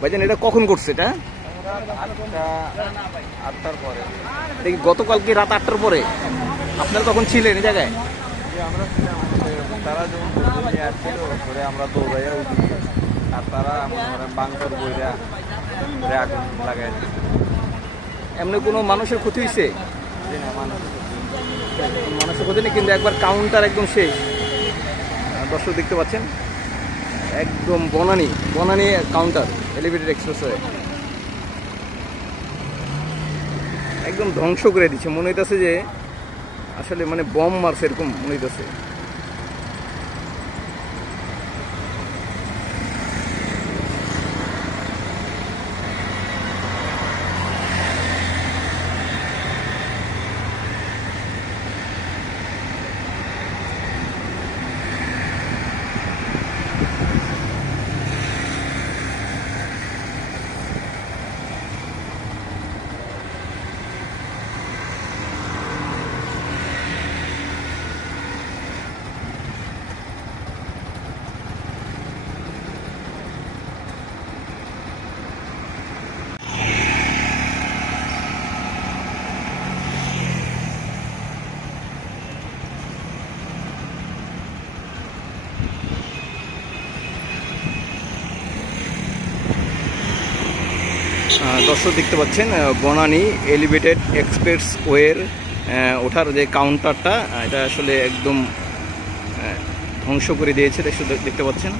ভাইজান এটা কখন করছে এটা? আটটার পরে। গতকালকে রাত 8টার পরে আপনারা তখন ছিলেন এই জায়গায়? আমরা ছিলাম, তারা যখন নিয়ে আসছিল ধরে আমরা দৌড়াইয়া উঠি, আর তারা বাংকার বইরা আগুন লাগাই। এমনি কোনো মানুষের ক্ষতি হয়েছে? মানুষের ক্ষতি নেই, কিন্তু একবার কাউন্টার একদম শেষ। দর্শক দেখতে পাচ্ছেন একদম বনানী কাউন্টার এলিভেটেড এক্সপ্রেসওয়ে একদম ধ্বংস করে দিচ্ছে। মনে হইতেছে যে আসলে মানে বম মারছে এরকম মনে হইতেছে। দর্শক দেখতে পাচ্ছেন বনানী এলিভেটেড এক্সপ্রেসওয়ের ওঠার যে কাউন্টারটা, এটা আসলে একদম ধ্বংস করে দিয়েছে। দেখতে পাচ্ছেন।